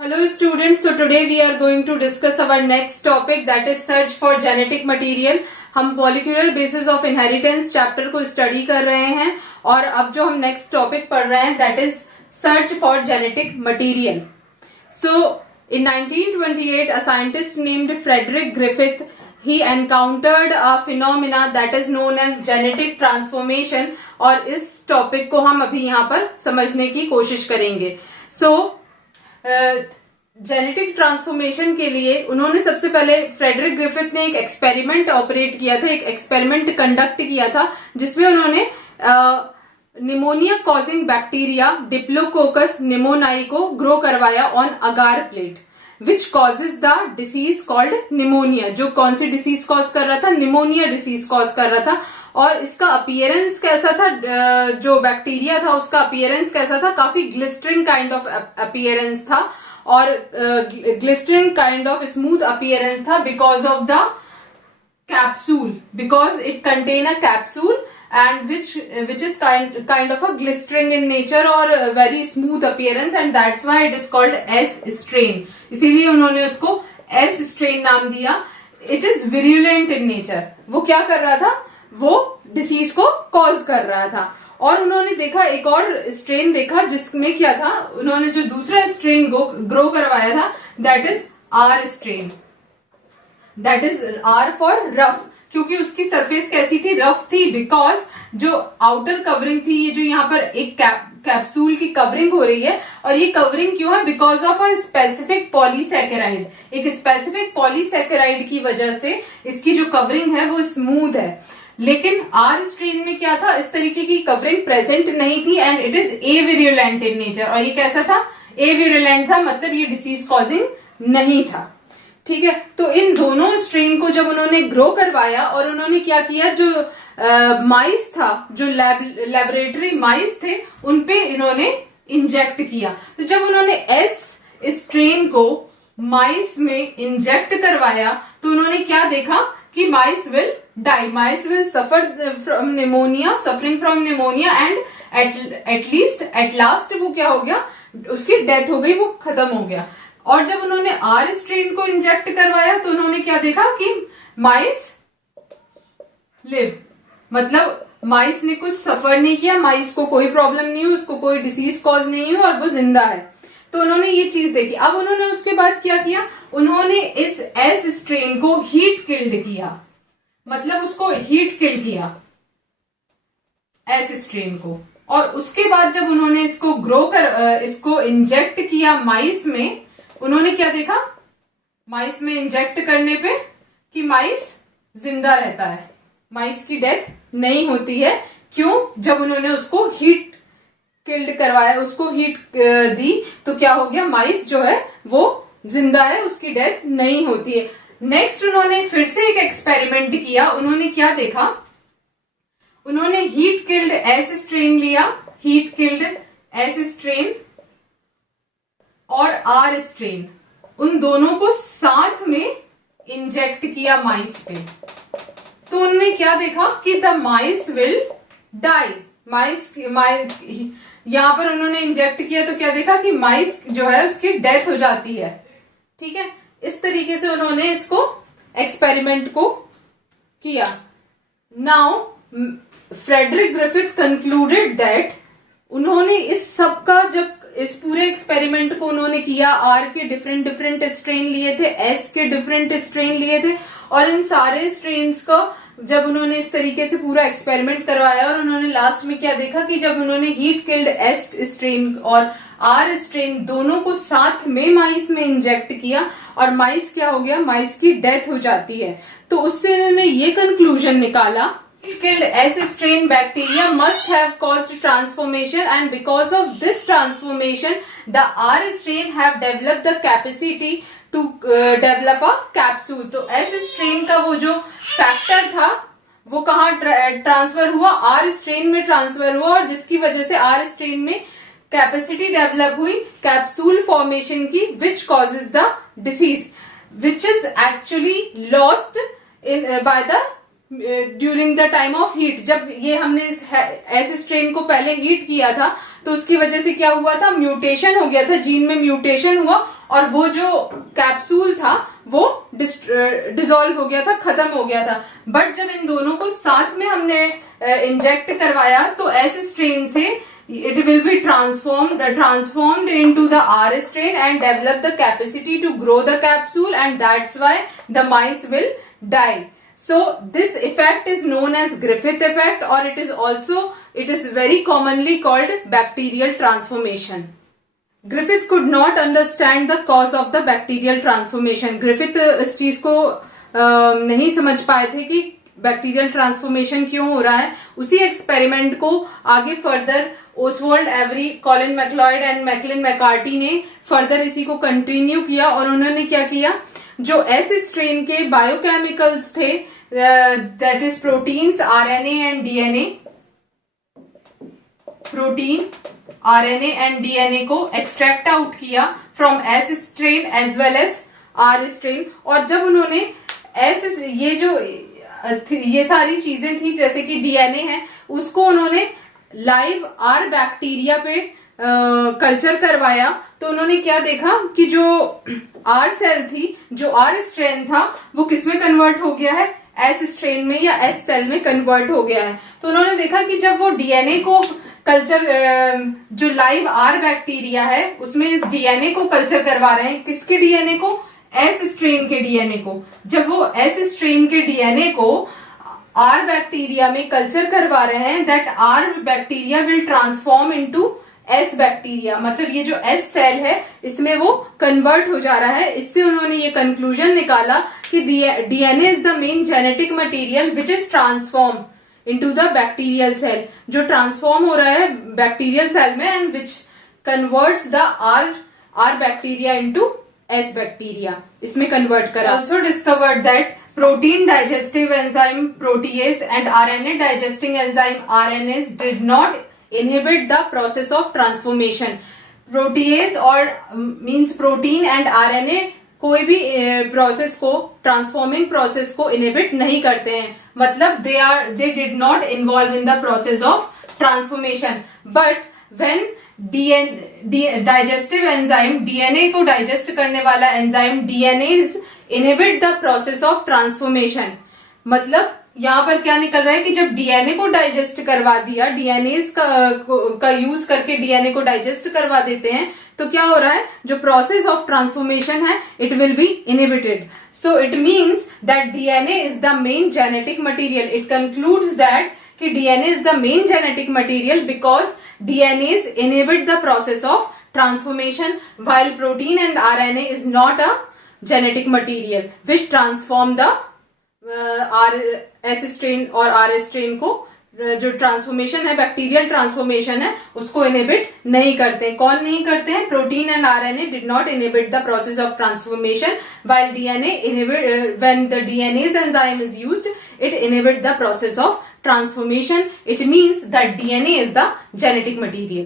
Hello students, so today we are going to discuss our next topic, that is search for genetic material. हम molecular basis of inheritance chapter को study कर रहे हैं और अब जो हम next topic पढ़ रहे हैं that is search for genetic material. So in 1928 a scientist named Frederick Griffith, he encountered a phenomena that is known as genetic transformation और इस topic को हम अभी यहाँ पर समझने की कोशिश करेंगे. So जेनेटिक ट्रांसफॉर्मेशन के लिए उन्होंने सबसे पहले फ्रेडरिक ग्रिफिथ ने एक एक्सपेरिमेंट ऑपरेट किया था, एक एक्सपेरिमेंट कंडक्ट किया था जिसमें उन्होंने निमोनिया कॉजिंग बैक्टीरिया डिप्लोकोकस निमोनाई को ग्रो करवाया on agar plate which causes the disease called pneumonia. जो कौन सी डिसीज कॉज कर रहा था? निमोनिया डिसीज कॉज कर रहा था. और इसका अपीयरेंस कैसा था? जो बैक्टीरिया था उसका अपीयरेंस कैसा था? काफी ग्लिस्टरिंग काइंड ऑफ अपीयरेंस था और glistering kind of smooth appearance था because of the capsule, because it contain a capsule and which is kind of a glistering in nature or very smooth appearance, and that's why it is called S strain. इसीलिए उन्होंने उसको S strain नाम दिया. It is virulent in nature. वो क्या कर रहा था? वो डिसीज को कॉज कर रहा था. और उन्होंने देखा एक और स्ट्रेन देखा जिसमें क्या था, उन्होंने जो दूसरा स्ट्रेन ग्रो करवाया था that is R strain. That is R for rough, क्योंकि उसकी सरफेस कैसी थी? रफ थी. बिकॉज जो आउटर कवरिंग थी, ये जो यहाँ पर एक कैप्सूल की कवरिंग हो रही है, और ये कवरिंग क्यों है? Because of a specific polysaccharide. एक स्पेसिफिक पॉलीसैकेराइड की वजह से इसकी जो कवरिंग है वो स्मूथ है. लेकिन R स्ट्रेन में क्या था? इस तरीके की कवरिंग प्रेजेंट नहीं थी and it is avirulent in nature. और ये कैसा था? एविरुलेंट था, मतलब ये डिसीज कॉजिंग नहीं था. ठीक है, तो इन दोनों स्ट्रेन को जब उन्होंने ग्रो करवाया और उन्होंने क्या किया, जो माइस था, जो लैबोरेटरी माइस थे, उनपे इन्होंने इंजेक्ट किया. तो जब उन्होंने S स्ट्रेन को माइस में इंजेक्ट करवाया तो उन्होंने क्या देखा कि mice will die, mice will suffer from pneumonia, suffering from pneumonia and at last वो क्या हो गया? उसकी डेथ हो गई, वो खत्म हो गया. और जब उन्होंने R स्ट्रेन को इंजेक्ट करवाया तो उन्होंने क्या देखा कि माइस लिव, मतलब माइस ने कुछ सफर नहीं किया, माइस को कोई प्रॉब्लम नहीं हुई, उसको कोई डिसीज कॉज नहीं हुई और वो जिंदा है. तो उन्होंने ये चीज देखी. अब उन्होंने उसके बाद क्या किया? उन्होंने इस S स्ट्रेन को हीट किल्ड किया, मतलब उसको हीट किल किया S स्ट्रेन को. और उसके बाद जब उन्होंने इसको इसको इंजेक्ट किया माइस में, उन्होंने क्या देखा? माइस में इंजेक्ट करने पे कि माइस जिंदा रहता है, माइस की डेथ नहीं होती है. क्यों? जब उन्होंने उसको हीट किल्ड करवाया, उसको हीट दी, तो क्या हो गया? माइस जो है वो जिंदा है, उसकी डेथ नहीं होती है. नेक्स्ट उन्होंने फिर से एक एक्सपेरिमेंट किया. उन्होंने क्या देखा? उन्होंने हीट किल्ड S स्ट्रेन लिया, हीट किल्ड S स्ट्रेन और R स्ट्रेन, उन दोनों को साथ में इंजेक्ट किया माइस पे. तो उन्होंने क्या देखा कि द माइस विल डाई. माइस यहां पर उन्होंने इंजेक्ट किया तो क्या देखा कि माइस जो है उसकी डेथ हो जाती है. ठीक है, इस तरीके से उन्होंने इसको एक्सपेरिमेंट को किया. Now Frederick Griffith concluded that, उन्होंने इस सब का, जब इस पूरे एक्सपेरिमेंट को उन्होंने किया, R के डिफरेंट स्ट्रेन लिए थे, S के डिफरेंट स्ट्रेन लिए थे, और इन सारे स्ट्रेन्स को जब उन्होंने इस तरीके से पूरा एक्सपेरिमेंट करवाया और उन्होंने लास्ट में क्या देखा कि जब उन्होंने हीट किल्ड S स्ट्रेन और R स्ट्रेन दोनों को साथ में माइस में इंजेक्ट किया और माइस क्या हो गया? माइस की डेथ हो जाती है. तो उससे उन्होंने ये कंक्लूजन निकाला, killed S strain bacteria must have caused transformation, and because of this transformation the R strain have developed the capacity to develop a capsule. तो S strain का वो जो फैक्टर था वो कहाँ ट्रांसफर हुआ? R strain में ट्रांसफर हुआ, और जिसकी वजह से R strain में कैपेसिटी डेवलप हुई कैप्सूल फॉर्मेशन की, which causes the disease which is actually lost in by the during the time of heat. जब ये हमने इस S स्ट्रेन को पहले हीट किया था तो उसकी वजह से क्या हुआ था? म्यूटेशन हो गया था, जीन में म्यूटेशन हुआ और वो जो कैप्सूल था वो डिसॉल्व हो गया था, खत्म हो गया था। बट जब इन दोनों को साथ में हमने इंजेक्ट करवाया तो एस स्ट्रेन से it will be transformed into the R strain and develop the capacity to grow the capsule, and that's why the mice will die. So this effect is known as Griffith effect, or it is very commonly called bacterial transformation. Griffith could not understand the cause of the bacterial transformation. Griffith इस चीज को नहीं समझ पाए थे कि bacterial transformation क्यों हो रहा है। उसी एक्सपेरिमेंट को आगे further Oswald Avery, Colin MacLeod and Maclyn McCarty ने फर्दर इसी को कंटिन्यू किया, और उन्होंने क्या किया, जो एस स्ट्रेन के बायोकेमिकल्स थे, that is proteins, RNA and DNA, protein, RNA and DNA को एक्सट्रैक्ट आउट किया from S strain as well as R strain. और जब उन्होंने ये सारी चीजें थी जैसे कि डीएनए है, उसको उन्होंने लाइव आर बैक्टीरिया पे कल्चर करवाया, तो उन्होंने क्या देखा कि जो आर सेल थी, जो आर स्ट्रेन था, वो किसमें कन्वर्ट हो गया है, एस स्ट्रेन में या एस सेल में कन्वर्ट हो गया है। तो उन्होंने देखा कि जब वो डीएनए को कल्चर, जो लाइव आर बैक्टीरिया है उसमें इस डीएनए को कल्चर करवा रहे हैं, किसके डीएनए को, एस स्ट्रेन के डीएनए को। जब वो एस स्ट्रेन के डीएनए को आर बैक्टीरिया में कल्चर करवा रहे हैं, that R bacteria will transform into S bacteria, मतलब ये जो एस सेल है इसमें वो कन्वर्ट हो जा रहा है। इससे उन्होंने ये कंक्लूजन निकाला कि DNA is the main genetic material which is transform into the bacterial cell, जो ट्रांसफॉर्म हो रहा है बैक्टीरियल सेल में, and which converts the R bacteria into S bacteria, इसमें कन्वर्ट करा। Also discovered that protein digestive enzyme protease and RNA digesting enzyme RNase did not inhibit the process of transformation. Protease और means protein and RNA कोई भी process को, transforming process को inhibit नहीं करते हैं, मतलब they did not involve in the process of transformation. But when digestive enzyme, DNA को डाइजेस्ट करने वाला enzyme DNAs inhibit the process of transformation, मतलब यहाँ पर क्या निकल रहा है कि जब डीएनए को डाइजेस्ट करवा दिया, डीएनएज का यूज करके डीएनए को डाइजेस्ट करवा देते हैं, तो क्या हो रहा है, जो प्रोसेस ऑफ ट्रांसफॉर्मेशन है it will be inhibited. So it means that DNA is the main genetic material. It concludes that कि DNA is the main genetic material because DNAs inhibit the process of transformation, while protein and RNA is not a genetic material which transform the S strain और R strain को, जो transformation है, bacterial transformation है, उसको inhibit नहीं करते। कौन नहीं करते हैं, protein and RNA did not inhibit the process of transformation, while DNA inhibit, when the DNAs enzyme is used, it inhibit the process of transformation. It means that DNA is the genetic material.